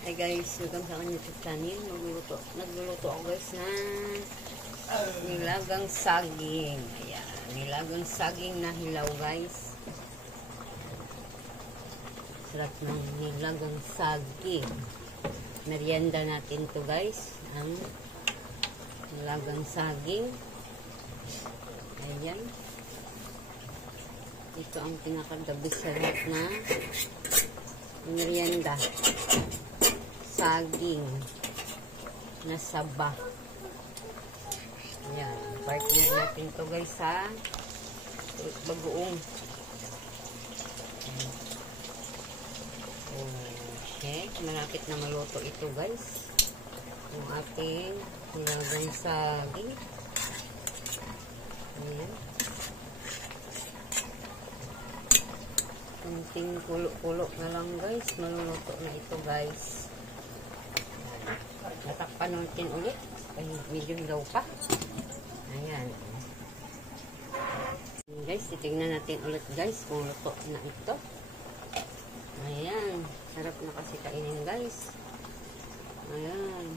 Hi guys, welcome sa aking YouTube channel. Nagluluto ako guys na nilagang saging. Ayan, nilagang saging na hilaw guys. Sarap ng nilagang saging. Merienda natin to guys. Ang nilagang saging. Ayan. Ito ang pinakagabis sa lahat na merienda. Saging na saba. Ayan. Partner natin to guys sa bagoong. Okay. Malapit na maluto ito guys. Yung ating nilagang saging. Ayan. Kunting kulo-kulo na lang guys. Maluluto na ito guys. Natakpan natin ulit. Ay, medyo hilaw pa. Ayan. Guys, titignan natin ulit guys kung luto na ito. Ayan. Sarap na kasi kainin guys. Ayan.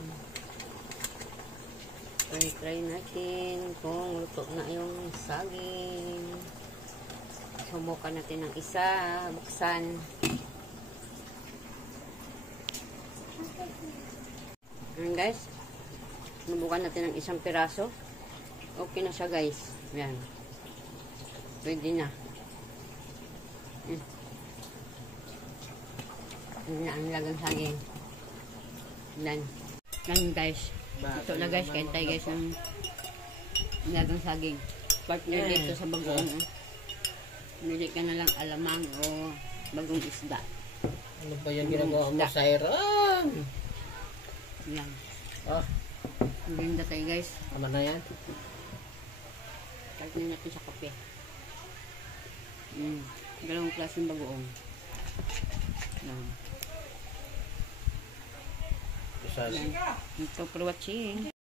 Try natin kung luto na yung saging. Subukan natin ng isa. Buksan. Ayan guys. Subukan natin ng isang piraso. Okay na siya guys. Ayan. Pwede na. Ayan na ang lagang saging. Ayan. Ayan guys. Ito na guys. Kain tayo guys ng lagang saging. Partner dito sa bagoong. Nili ka na lang alamang o bagong isda. Ano ba yung ginagawa mo sa Iran? Yan. Oh. Maganda tayo guys. Tama na yan. Partner natin sa kape. Dalawang klaseng bagoong. Yan. Isa. Ito for watching.